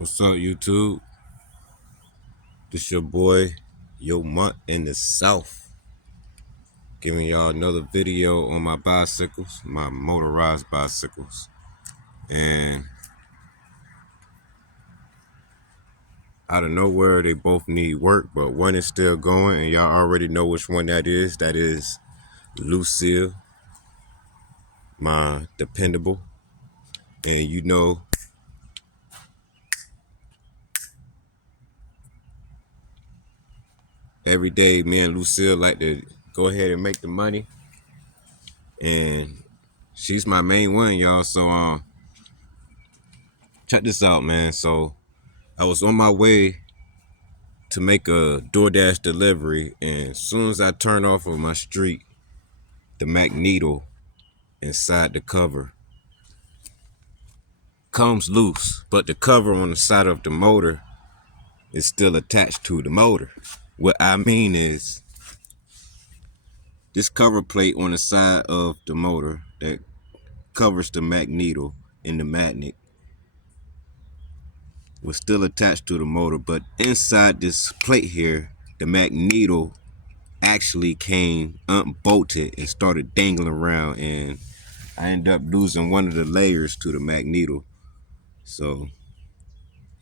What's up, YouTube? This your boy, Yo Mutt in the South, giving y'all another video on my bicycles, my motorized bicycles. And out of nowhere, they both need work, but one is still going, and y'all already know which one that is. That is Lucille, my dependable. And you know, every day me and Lucille like to go ahead and make the money. And she's my main one, y'all. So check this out, man. So I was on my way to make a DoorDash delivery, and as soon as I turned off of my street, the magneto inside the cover comes loose, but the cover on the side of the motor is still attached to the motor. What I mean is, this cover plate on the side of the motor that covers the magneto and the magnet was still attached to the motor, but inside this plate here, the magneto actually came unbolted and started dangling around, and I ended up losing one of the layers to the magneto. So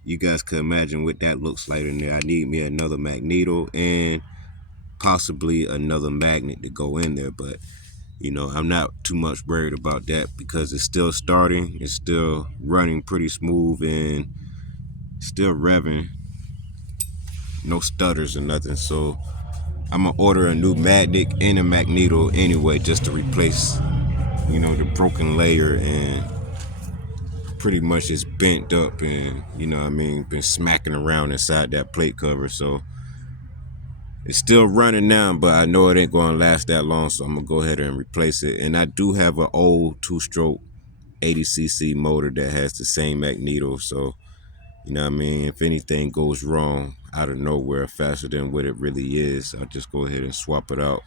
you guys can imagine what that looks like in there. I need me another magneto and possibly another magnet to go in there, but you know, I'm not too much worried about that because it's still starting, it's still running pretty smooth and still revving, no stutters or nothing. So I'm gonna order a new magnet and a magneto anyway, just to replace, you know, the broken layer, and pretty much it's bent up and, you know what I mean, been smacking around inside that plate cover. So it's still running now, but I know it ain't gonna last that long, so I'm gonna go ahead and replace it. And I do have an old 2-stroke 80cc motor that has the same magneto, so you know what I mean, if anything goes wrong out of nowhere faster than what it really is, I'll just go ahead and swap it out.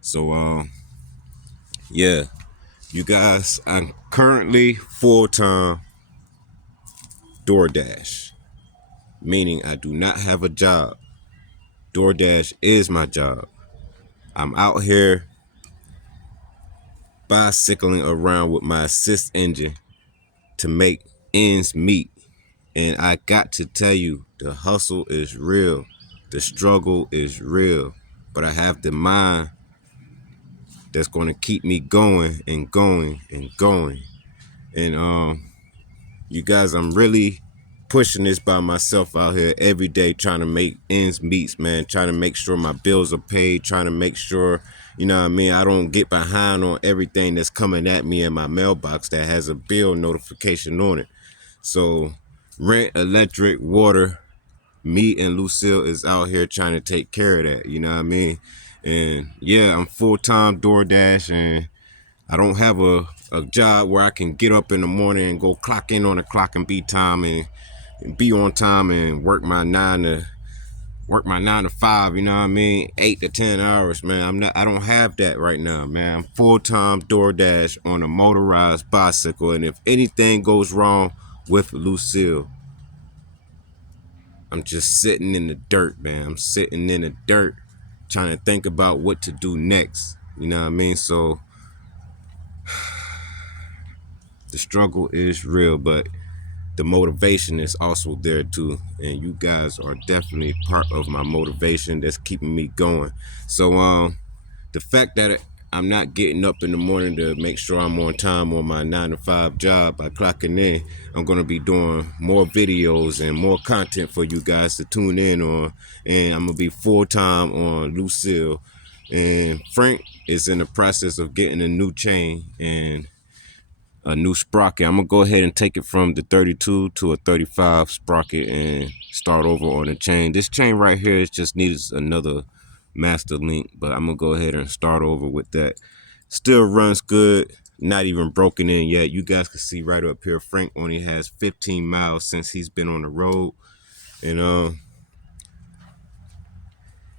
So yeah, you guys, I'm currently full-time DoorDash, meaning I do not have a job. DoorDash is my job. I'm out here bicycling around with my assist engine to make ends meet. And I got to tell you, the hustle is real. The struggle is real. But I have the mind that's going to keep me going and going and going. And you guys, I'm really pushing this by myself out here every day, trying to make ends meet, man, trying to make sure my bills are paid, trying to make sure, you know what I mean, I don't get behind on everything that's coming at me in my mailbox that has a bill notification on it. So rent, electric, water, me and Lucille is out here trying to take care of that, you know what I mean? And yeah, I'm full-time DoorDash, and I don't have a job where I can get up in the morning and go clock in on the clock and be time and be on time and work my 9 to 5, you know what I mean? 8 to 10 hours, man. I don't have that right now, man. I'm full-time DoorDash on a motorized bicycle, and if anything goes wrong with Lucille, I'm just sitting in the dirt, man. I'm sitting in the dirt trying to think about what to do next. You know what I mean? So the struggle is real, but the motivation is also there too. And you guys are definitely part of my motivation that's keeping me going. So the fact that I'm not getting up in the morning to make sure I'm on time on my 9 to 5 job by clocking in, I'm going to be doing more videos and more content for you guys to tune in on. And I'm going to be full-time on Lucille. And Frank is in the process of getting a new chain and a new sprocket. I'm going to go ahead and take it from the 32 to a 35 sprocket and start over on the chain. This chain right here just needs another master link, but I'm gonna go ahead and start over with that. Still runs good, not even broken in yet. You guys can see right up here, Frank only has 15 miles since he's been on the road, and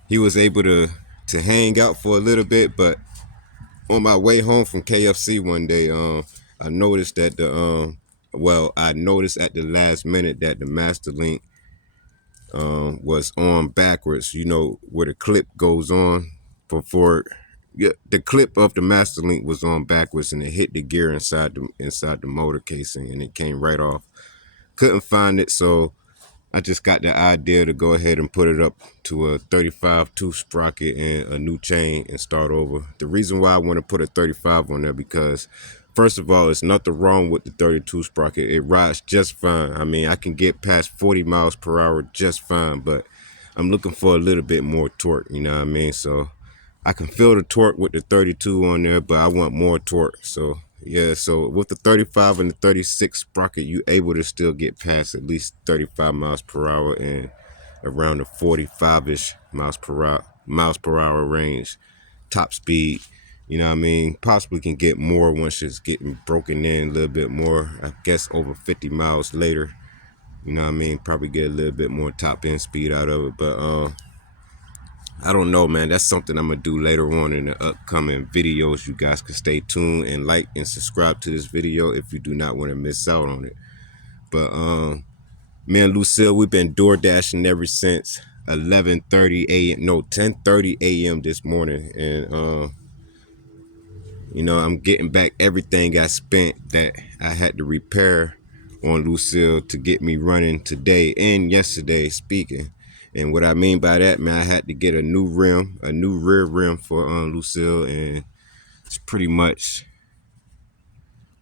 he was able to hang out for a little bit. But on my way home from KFC one day, I noticed that well, I noticed at the last minute that the master link was on backwards. You know where the clip goes on before. Yeah, the clip of the master link was on backwards, and it hit the gear inside the motor casing, and it came right off. Couldn't find it, so I just got the idea to go ahead and put it up to a 35 tooth sprocket and a new chain and start over. The reason why I want to put a 35 on there because first of all, it's nothing wrong with the 32 sprocket. It rides just fine. I mean, I can get past 40 miles per hour just fine, but I'm looking for a little bit more torque, you know what I mean? So I can feel the torque with the 32 on there, but I want more torque. So yeah, so with the 35 and the 36 sprocket, you able to still get past at least 35 miles per hour and around the 45-ish miles per hour range, top speed. You know what I mean? Possibly can get more once it's getting broken in a little bit more. I guess over 50 miles later. You know what I mean? Probably get a little bit more top end speed out of it. But I don't know, man. That's something I'm gonna do later on in the upcoming videos. You guys can stay tuned and like and subscribe to this video if you do not want to miss out on it. But me and Lucille, we've been door dashing ever since 11:30 a.m. No, 10:30 a.m. this morning, and you know, I'm getting back everything I spent that I had to repair on Lucille to get me running today and yesterday speaking. And what I mean by that, man, I had to get a new rim, a new rear rim for Lucille, and it's pretty much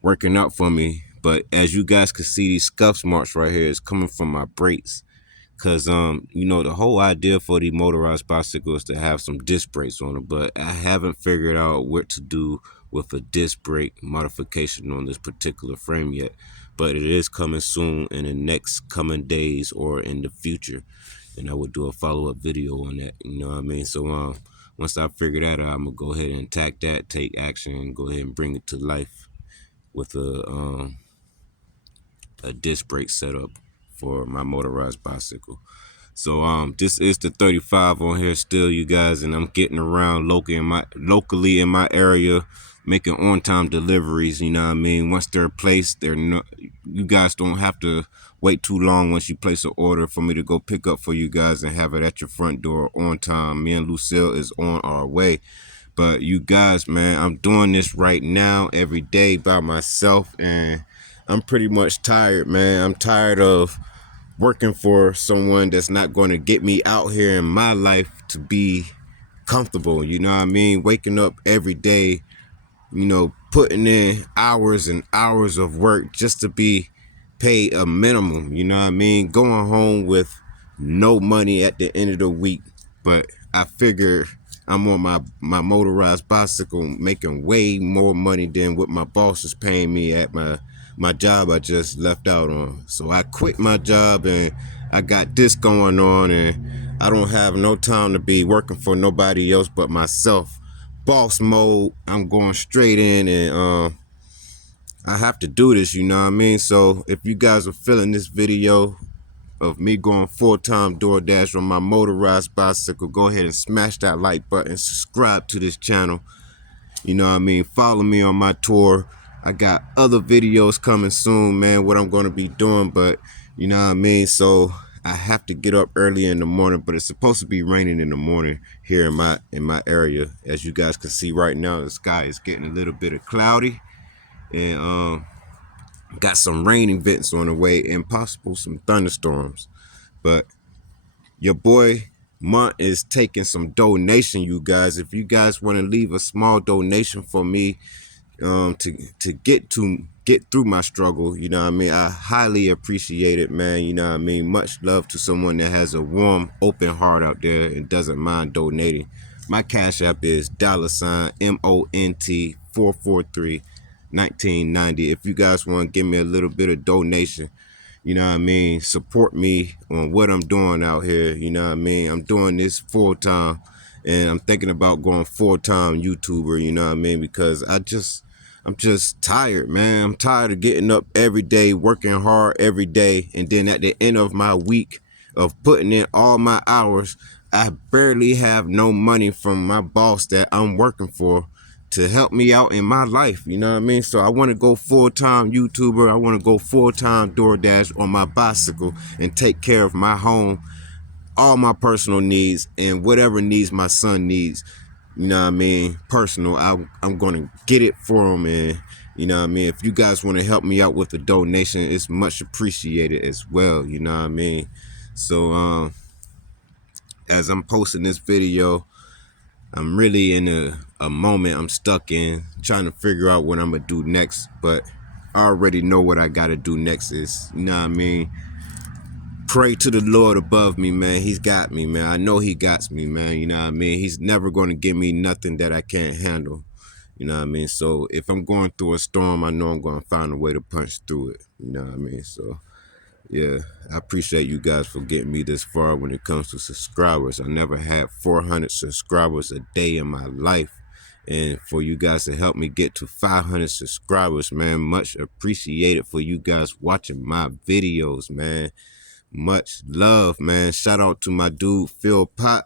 working out for me. But as you guys can see, these scuff marks right here is coming from my brakes. Cause you know, the whole idea for the motorized bicycle is to have some disc brakes on it, but I haven't figured out what to do with a disc brake modification on this particular frame yet. But it is coming soon in the next coming days or in the future, and I will do a follow-up video on that. You know what I mean? So once I figure that out, I'm gonna go ahead and attack that, take action, and go ahead and bring it to life with a disc brake setup for my motorized bicycle. So this is the 35 on here still, you guys, and I'm getting around locally in my area, making on-time deliveries. You know what I mean? Once they're placed, you guys don't have to wait too long once you place an order for me to go pick up for you guys and have it at your front door on time. Me and Lucille is on our way. But you guys, man, I'm doing this right now every day by myself, and I'm pretty much tired, man. I'm tired of working for someone that's not going to get me out here in my life to be comfortable. You know what I mean? Waking up every day, you know, putting in hours and hours of work just to be paid a minimum. You know what I mean? Going home with no money at the end of the week. But I figure I'm on my motorized bicycle making way more money than what my boss is paying me at my job I just left out on. So I quit my job and I got this going on, and I don't have no time to be working for nobody else but myself. Boss mode, I'm going straight in, and I have to do this, you know what I mean? So if you guys are feeling this video of me going full-time DoorDash on my motorized bicycle, go ahead and smash that like button, subscribe to this channel. You know what I mean? Follow me on my tour. I got other videos coming soon, man, what I'm going to be doing, but you know what I mean? So I have to get up early in the morning, but it's supposed to be raining in the morning here in my area. As you guys can see right now, the sky is getting a little bit of cloudy, and got some rain events on the way and possible some thunderstorms. But your boy Mont is taking some donation, you guys. If you guys want to leave a small donation for me, to get through my struggle, you know what I mean, I highly appreciate it, man. You know what I mean? Much love to someone that has a warm, open heart out there and doesn't mind donating. My cash app is $MONT 443 1990. If you guys want to give me a little bit of donation, you know what I mean, support me on what I'm doing out here. You know what I mean? I'm doing this full time, and I'm thinking about going full-time YouTuber, you know what I mean? Because I'm just tired, man. I'm tired of getting up every day, working hard every day, and then at the end of my week of putting in all my hours, I barely have no money from my boss that I'm working for to help me out in my life, you know what I mean? So I want to go full-time YouTuber. I want to go full-time DoorDash on my bicycle and take care of my home, all my personal needs, and whatever needs my son needs, you know what I mean, personal. I'm going to get it for him. And you know what I mean, if you guys want to help me out with a donation, it's much appreciated as well, you know what I mean? So as I'm posting this video, I'm really in a moment I'm stuck in, trying to figure out what I'm gonna do next. But I already know what I gotta do next is, you know what I mean, pray to the Lord above me, man. He's got me, man. I know he got me, man. You know what I mean? He's never gonna give me nothing that I can't handle. You know what I mean? So if I'm going through a storm, I know I'm gonna find a way to punch through it. You know what I mean? So yeah, I appreciate you guys for getting me this far when it comes to subscribers. I never had 400 subscribers a day in my life. And for you guys to help me get to 500 subscribers, man, much appreciated for you guys watching my videos, man. Much love, man. Shout out to my dude, Phil Pot.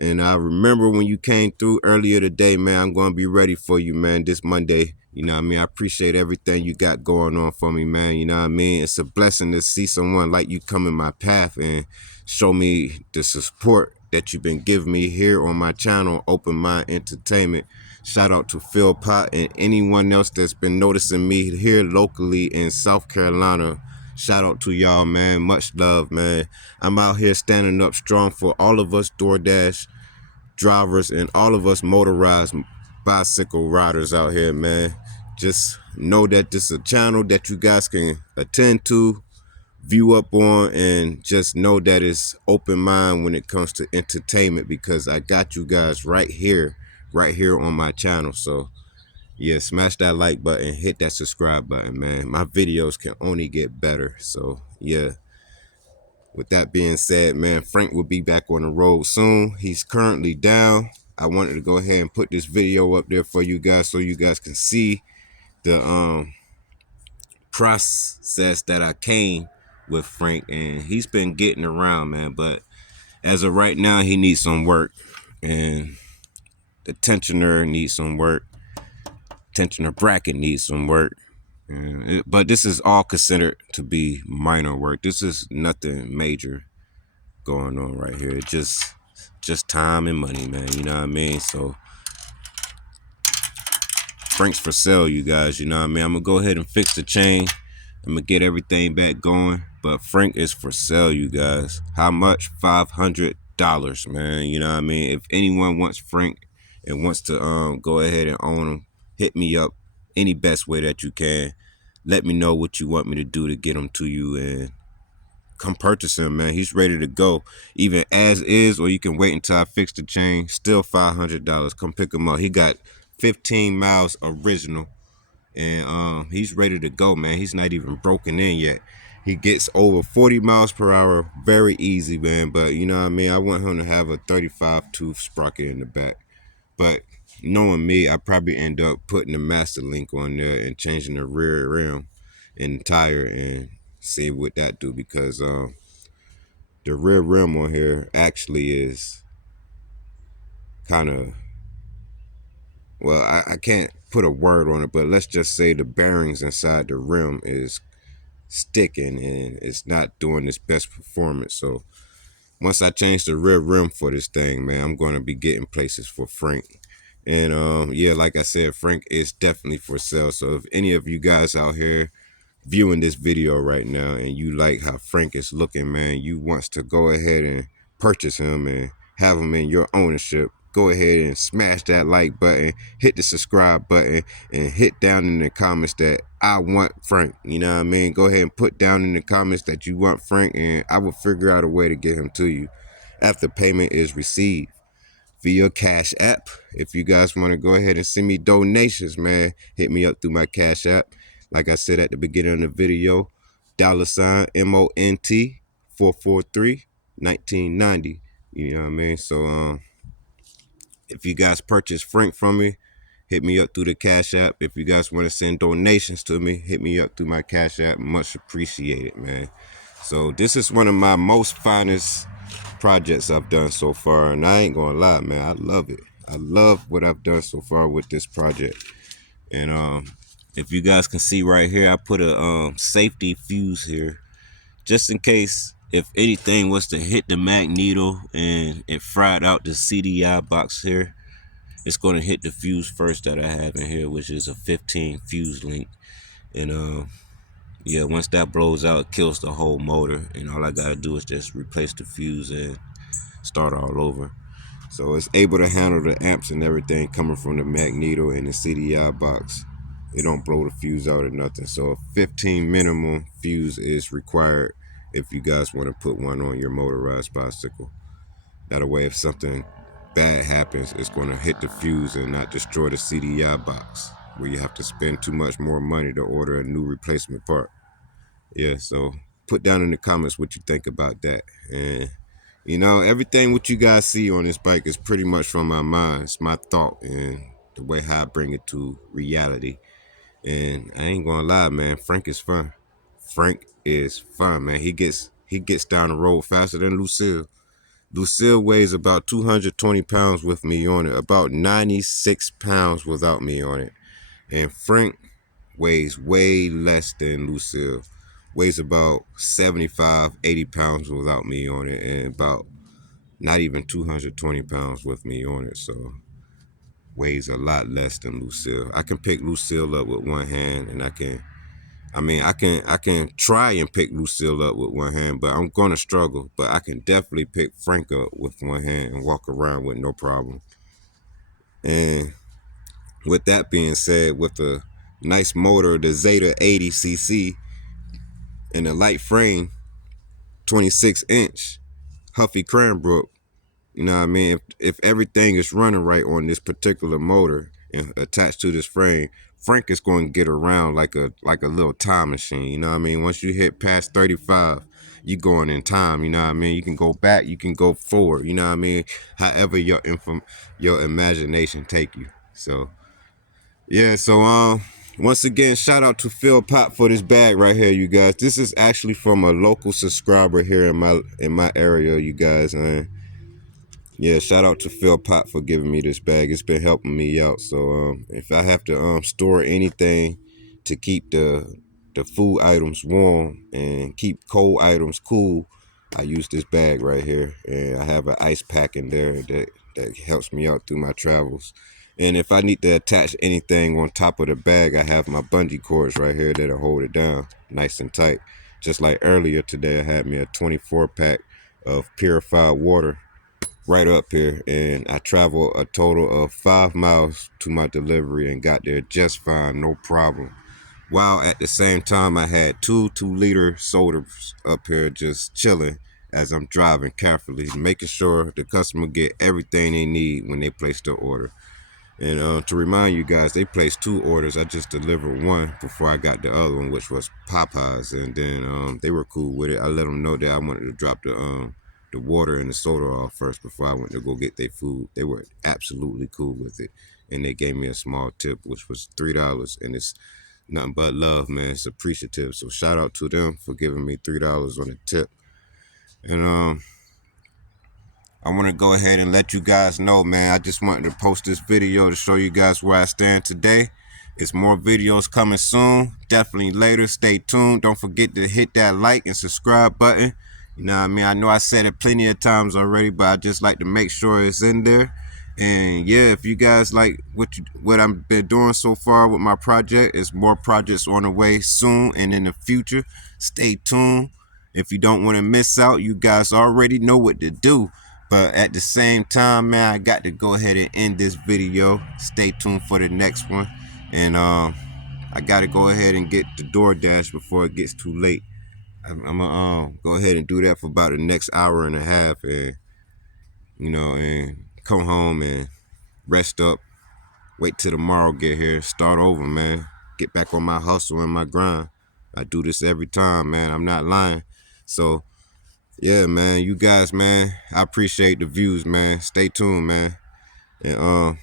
And I remember when you came through earlier today, man. I'm going to be ready for you, man, this Monday. You know what I mean? I appreciate everything you got going on for me, man. You know what I mean? It's a blessing to see someone like you come in my path and show me the support that you've been giving me here on my channel, Open Mind Entertainment. Shout out to Phil Pot and anyone else that's been noticing me here locally in South Carolina. Shout out to y'all, man. Much love, man. I'm out here standing up strong for all of us DoorDash drivers and all of us motorized bicycle riders out here, man. Just know that this is a channel that you guys can attend to, view up on, and just know that it's open mind when it comes to entertainment, because I got you guys right here on my channel. So yeah, smash that like button, hit that subscribe button, man. My videos can only get better. So yeah, with that being said, man, Frank will be back on the road soon. He's currently down. I wanted to go ahead and put this video up there for you guys so you guys can see the process that I came with Frank. And he's been getting around, man, but as of right now, he needs some work, and the tensioner needs some work. Tensioner bracket needs some work. But this is all considered to be minor work. This is nothing major going on right here. It's just time and money, man. You know what I mean? So Frank's for sale, you guys. You know what I mean? I'm gonna go ahead and fix the chain. I'm gonna get everything back going. But Frank is for sale, you guys. How much? $500, man. You know what I mean? If anyone wants Frank and wants to go ahead and own him, hit me up any best way that you can. Let me know what you want me to do to get him to you, and come purchase him, man. He's ready to go, even as is, or you can wait until I fix the chain. Still $500. Come pick him up. He got 15 miles original, and he's ready to go, man. He's not even broken in yet. He gets over 40 miles per hour very easy, man. But you know what I mean? I want him to have a 35 tooth sprocket in the back. But knowing me, I probably end up putting the master link on there and changing the rear rim and tire and see what that do, because the rear rim on here actually is kind of, well, I can't put a word on it, but let's just say the bearings inside the rim is sticking and it's not doing its best performance. So once I change the rear rim for this thing, man, I'm going to be getting places for Frank. And yeah, like I said, Frank is definitely for sale. So if any of you guys out here viewing this video right now and you like how Frank is looking, man, you wants to go ahead and purchase him and have him in your ownership, go ahead and smash that like button, hit the subscribe button, and hit down in the comments that I want Frank. You know what I mean? Go ahead and put down in the comments that you want Frank, and I will figure out a way to get him to you after payment is received via Cash App. If you guys want to go ahead and send me donations, man, hit me up through my Cash App. Like I said at the beginning of the video, $MONT 443 1990. You know what I mean? So if you guys purchase Frank from me, hit me up through the Cash App. If you guys want to send donations to me, hit me up through my Cash App. Much appreciated, man. So this is one of my most finest projects I've done so far, and I ain't gonna lie, man, I love it. I love what I've done so far with this project. And if you guys can see right here, I put a safety fuse here, just in case if anything was to hit the magneto and it fried out the CDI box here. It's going to hit the fuse first that I have in here, which is a 15 fuse link. And yeah, once that blows out, it kills the whole motor, and all I gotta do is just replace the fuse and start all over. So it's able to handle the amps and everything coming from the magneto and the CDI box. It don't blow the fuse out or nothing. So a 15 minimum fuse is required if you guys want to put one on your motorized bicycle. That way, if something bad happens, it's going to hit the fuse and not destroy the CDI box, where you have to spend too much more money to order a new replacement part. Yeah, so put down in the comments what you think about that. And you know, everything what you guys see on this bike is pretty much from my mind. It's my thought and the way how I bring it to reality. And I ain't gonna lie, man, Frank is fun. Frank is fun, man. He gets down the road faster than Lucille. Lucille weighs about 220 pounds with me on it, about 96 pounds without me on it. And Frank weighs way less than Lucille. Weighs about 75, 80 pounds without me on it, and about not even 220 pounds with me on it. So weighs a lot less than Lucille. I can pick Lucille up with one hand, and I can try and pick Lucille up with one hand, but I'm gonna struggle. But I can definitely pick Frank up with one hand and walk around with no problem. And with that being said, with a nice motor, the Zeta 80cc, and a light frame, 26-inch Huffy Cranbrook, you know what I mean? If everything is running right on this particular motor and attached to this frame, Frank is going to get around like a little time machine. You know what I mean? Once you hit past 35, you going in time. You know what I mean? You can go back, you can go forward. You know what I mean? However your imagination take you. So yeah. So once again, shout out to Phil Pop for this bag right here, you guys. This is actually from a local subscriber here in my area, you guys. Yeah, shout out to Phil Pop for giving me this bag. It's been helping me out. So if I have to store anything to keep the food items warm and keep cold items cool, I use this bag right here, and I have an ice pack in there that helps me out through my travels. And if I need to attach anything on top of the bag, I have my bungee cords right here that'll hold it down nice and tight. Just like earlier today, I had me a 24 pack of purified water right up here, and I traveled a total of 5 miles to my delivery and got there just fine, no problem. While at the same time, I had 2 2-liter sodas up here just chilling as I'm driving carefully, making sure the customer get everything they need when they place their order. And to remind you guys, they placed 2 orders. I just delivered one before I got the other one, which was Popeyes, and then they were cool with it. I let them know that I wanted to drop the water and the soda off first before I went to go get their food. They were absolutely cool with it, and they gave me a small tip, which was $3, and it's nothing but love, man. It's appreciative. So shout out to them for giving me $3 on the tip. And I want to go ahead and let you guys know, man. I just wanted to post this video to show you guys where I stand today. It's more videos coming soon. Definitely later. Stay tuned. Don't forget to hit that like and subscribe button. You know what I mean? I know I said it plenty of times already, but I just like to make sure it's in there. And yeah, if you guys like what I've been doing so far with my project, it's more projects on the way soon and in the future. Stay tuned. If you don't want to miss out, you guys already know what to do. But at the same time, man, I got to go ahead and end this video. Stay tuned for the next one. And I got to go ahead and get the DoorDash before it gets too late. I'm gonna go ahead and do that for about the next hour and a half, and and come home and rest up. Wait till tomorrow get here, start over, man. Get back on my hustle and my grind. I do this every time, man. I'm not lying. So yeah, man, you guys, man, I appreciate the views, man. Stay tuned, man. And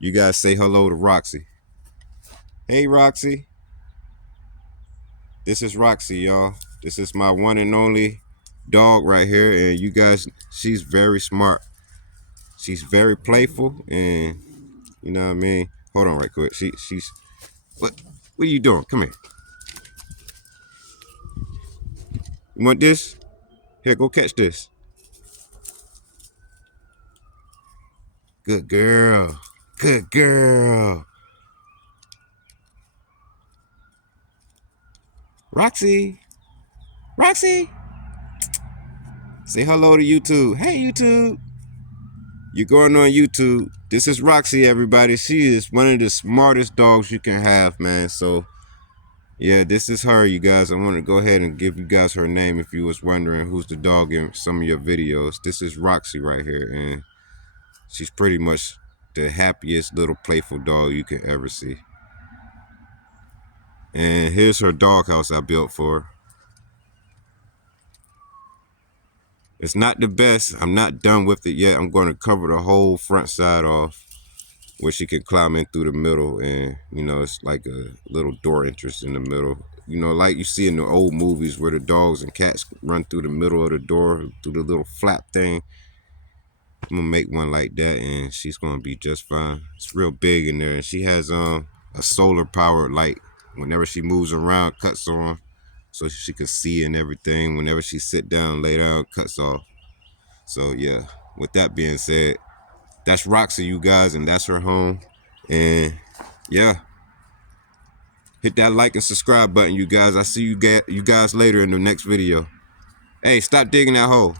you guys say hello to Roxy. Hey, Roxy. This is Roxy, y'all. This is my one and only dog right here, and you guys, she's very smart. She's very playful, and you know what I mean. Hold on, right quick. She's what? What are you doing? Come here. You want this? Here, go catch this. Good girl. Good girl. Roxy. Roxy. Say hello to YouTube. Hey, YouTube. You're going on YouTube. This is Roxy, everybody. She is one of the smartest dogs you can have, man. So, yeah, this is her, you guys. I want to go ahead and give you guys her name if you was wondering who's the dog in some of your videos. This is Roxy right here, and she's pretty much the happiest little playful dog you can ever see. And here's her doghouse I built for her. It's not the best. I'm not done with it yet. I'm going to cover the whole front side off where she can climb in through the middle, and you know, it's like a little door entrance in the middle. You know, like you see in the old movies where the dogs and cats run through the middle of the door through the little flap thing. I'm gonna make one like that, and she's gonna be just fine. It's real big in there, and she has a solar powered light. Whenever she moves around, cuts on, so she can see and everything. Whenever she sit down, lay down, cuts off. So yeah. With that being said, that's Roxy, you guys, and that's her home. And yeah, hit that like and subscribe button, you guys. I see you guys later in the next video. Hey, stop digging that hole.